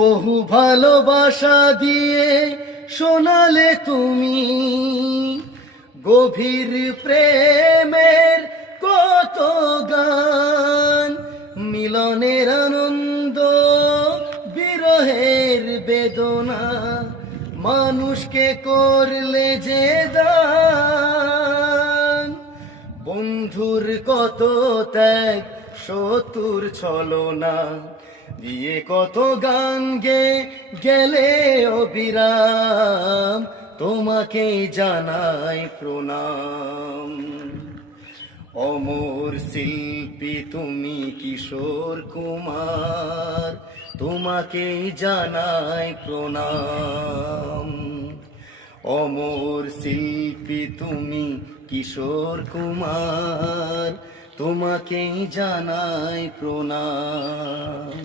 বহু ভালোবাসা দিয়ে শোনালে তুমি গভীর প্রেমের কত গান, মিলনের আনন্দ বিরহের বেদনা, মানুষকে করলে যে দান। বন্ধুর কত ত্যাগ, শত্রুর ছলনা দিয়ে কত গান গেলে অবিরাম, তোমাকে জানাই প্রণাম। অমর শিল্পী তুমি কিশোর কুমার, তোমাকে জানাই প্রণাম। অমর শিল্পী তুমি কিশোর কুমার, তোমাকে জানাই প্রণাম।